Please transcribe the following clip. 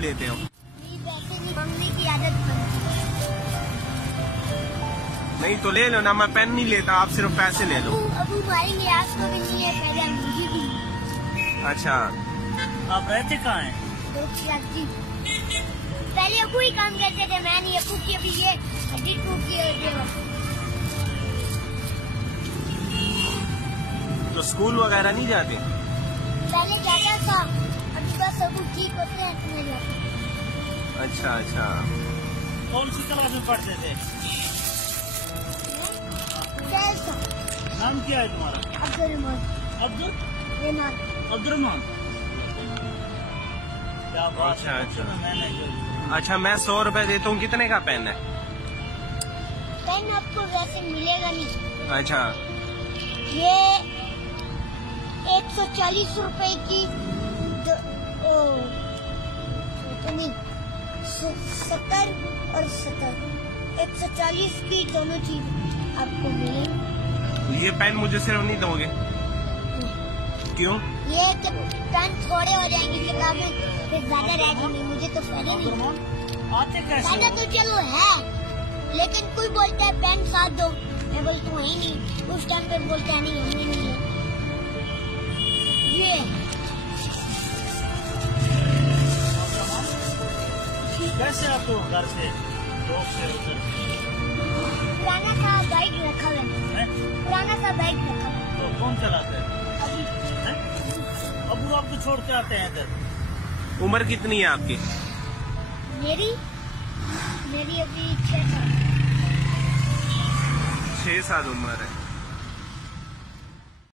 लेते हो? पैसे नहीं मांगने की आदत नहीं तो ले लो ना, मैं पेन नहीं लेता, आप सिर्फ पैसे ले लो। अबू मारेंगे आपको भी नहीं है, पहले मुझे भी। अच्छा, आप रहते कहाँ हैं? पहले अबू ही काम करते थे, मैं नहीं। अबू की अभी ये हड्डी टूट गई। तो स्कूल वगैरह नहीं जाते? पहले जाता था, अभी बस अबू ठीक होते हैं तो मैं जाता। अच्छा अच्छा। कौन सी क्लास में पढ़ते थे? नाम क्या है तुम्हारा? अब्दुल अब्दुलरहमान। क्या बात अच्छा है। अच्छा अच्छा, मैं 100 रुपए देता हूँ, कितने का पेन है? पेन आपको वैसे मिलेगा नहीं। अच्छा, ये 140 रुपए की 70 और 70 140 की दोनों चीज आपको मिलेंगी। ये पेन मुझे सिर्फ नहीं दोगे? क्यों? ये पेन थोड़े हो जाएंगे, किताबें फिर ज्यादा रह जाएंगी। मुझे तो पहले नहीं आते कैसे पहले हो? तो चलो है, लेकिन कोई बोलता है पेन साथ दो, मैं बोलता हूँ ही नहीं। उस टाइम पे बोलता है नहीं, हमें नहीं है। ये कैसे आपको घर से जॉब से उधर? पुराना सा बाइक रखा हुआ है, पुराना सा बाइक रखा हुआ है। तो कौन चलाते हैं? अबू आपको छोड़ के आते हैं इधर। उम्र कितनी है आपकी? मेरी अभी 6 साल। 6 साल उम्र है।